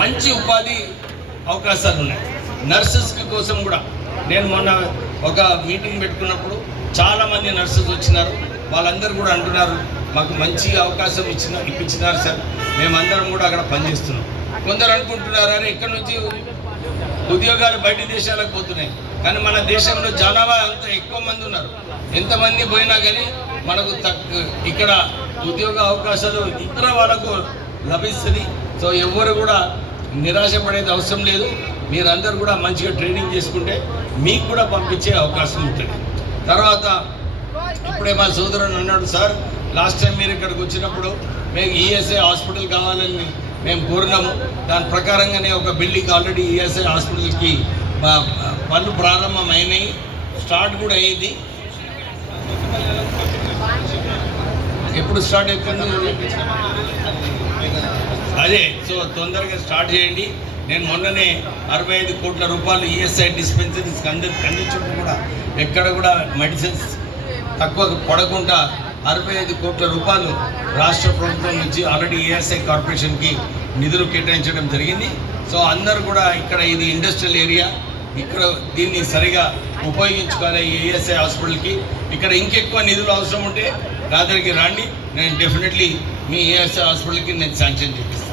మంచి ఉపాధి అవకాశాలు ఉన్నాయి. నర్సెస్ కోసం కూడా నేను మొన్న ఒక మీటింగ్ పెట్టుకున్నప్పుడు చాలామంది నర్సెస్ వచ్చినారు. వాళ్ళందరూ కూడా అంటున్నారు, మాకు మంచి అవకాశం ఇప్పించినారు సార్, మేమందరం కూడా అక్కడ పనిచేస్తున్నాం. కొందరు అనుకుంటున్నారు, అరే ఇక్కడ నుంచి ఉద్యోగాలు బయట దేశాలకు పోతున్నాయి, కానీ మన దేశంలో జనాభా అంత ఎక్కువ మంది ఉన్నారు. ఎంతమంది పోయినా కానీ మనకు ఇక్కడ ఉద్యోగ అవకాశాలు ఇతర వాళ్ళకు లభిస్తుంది. సో ఎవరు కూడా నిరాశపడేది అవసరం లేదు. మీరందరూ కూడా మంచిగా ట్రైనింగ్ చేసుకుంటే మీకు కూడా పంపించే అవకాశం ఉంటుంది. తర్వాత ఇప్పుడే మా సోదరుడు అన్నాడు, సార్ లాస్ట్ టైం మీరు ఇక్కడికి వచ్చినప్పుడు మేము ఈఎస్ఐ హాస్పిటల్ కావాలని మేము కోరినాము. దాని ప్రకారంగానే ఒక బిల్డింగ్ ఆల్రెడీ ఈఎస్ఐ హాస్పిటల్కి పనులు ప్రారంభమైనాయి, స్టార్ట్ కూడా అయ్యింది. ఎప్పుడు స్టార్ట్ అవుతుంది అదే, సో తొందరగా స్టార్ట్ చేయండి. నేను మొన్ననే 65 కోట్ల రూపాయలు ఈఎస్ఐ డిస్పెన్సరీస్ అందించడం కూడా ఎక్కడ కూడా మెడిసిన్స్ తక్కువ పడకుండా 65 కోట్ల రూపాయలు రాష్ట్ర ప్రభుత్వం నుంచి ఆల్రెడీ ఈఎస్ఐ కార్పొరేషన్కి నిధులు కేటాయించడం జరిగింది. సో అందరూ కూడా ఇక్కడ ఇది ఇండస్ట్రియల్ ఏరియా, ఇక్కడ దీన్ని సరిగా ఉపయోగించుకోవాలి. ఈఎస్ఐ హాస్పిటల్కి ఇక్కడ ఇంకెక్కువ నిధులు అవసరం ఉంటే నా దగ్గరికి రండి, నేను డెఫినెట్లీ మీ ఈఎస్ఐ హాస్పిటల్కి నేను శాంక్షన్ చేపిస్తాను.